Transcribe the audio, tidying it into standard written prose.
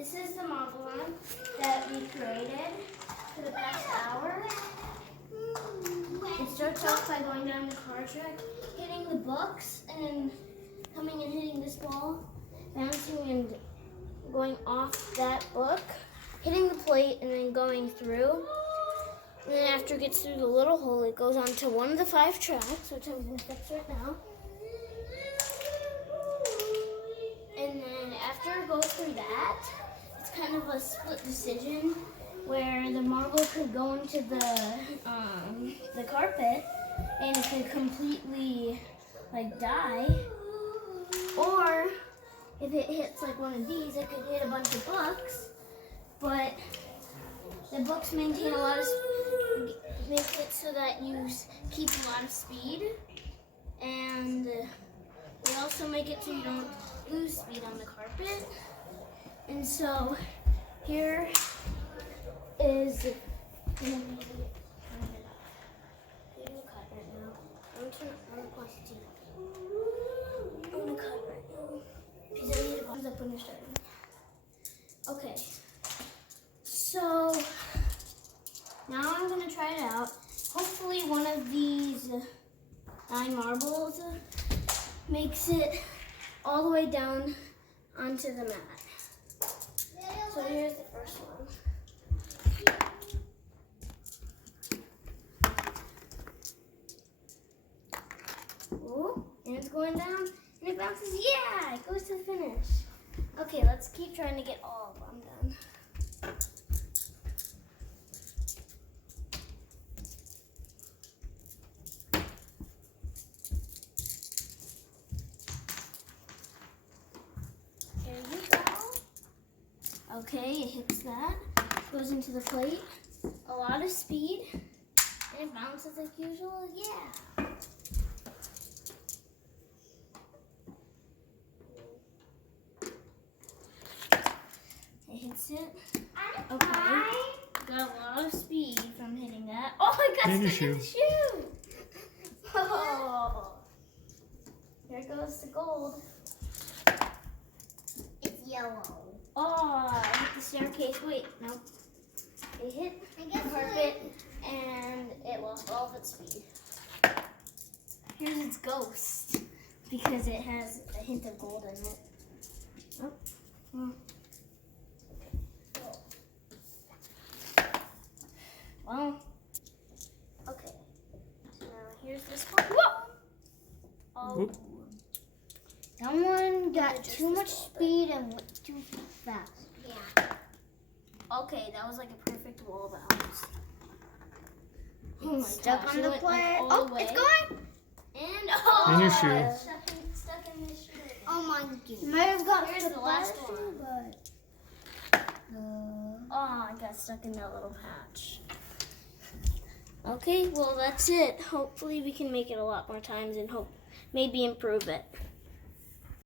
This is the marble run that we created for the past hour. It starts off by going down the car track, hitting the books, and then coming and hitting this wall, bouncing and going off that book, hitting the plate, and then going through. And then after it gets through the little hole, it goes on to one of the 5 tracks, which I'm going to fix right now. And then after it goes through that, it's kind of a split decision where the marble could go into the carpet and it could completely die. Or if it hits like one of these, it could hit a bunch of books. But the books maintain a lot of make it so that you keep a lot of speed, and they also make it so you don't lose speed on the carpet. And so here is I'm gonna cut right now. I'm gonna cut right now because I need to pause up when you're starting. Okay. So now I'm going to try it out. Hopefully one of these 9 marbles makes it all the way down onto the mat. So here's the first one. Ooh, and it's going down and it bounces. Yeah, it goes to the finish. Okay, let's keep trying to get all of them done. Okay, it hits that, goes into the plate, a lot of speed, and it bounces like usual. Yeah. It hits it. Okay. Got a lot of speed from hitting that. Oh, I got stuck in the shoe. Oh. There goes the gold. It's yellow. Oh, I hit the staircase. Wait, no. It hit the carpet and it lost all of its speed. Here's its ghost because it has a hint of gold in it. Oh. Hmm. Well, okay. So now here's this one. Whoa! Oh. Whoop. Someone got too much speed and went too fast. Yeah. Okay, that was like a perfect wall bounce. Oh my Stuck gosh, on it the went, plate. all Oh, the way. it's going. And In your shoe. Stuck in this shoe. Oh my goodness. Might have got Here's stuck the last there, one. but Oh, I got stuck in that little patch. Okay, well that's it. Hopefully we can make it a lot more times and maybe improve it.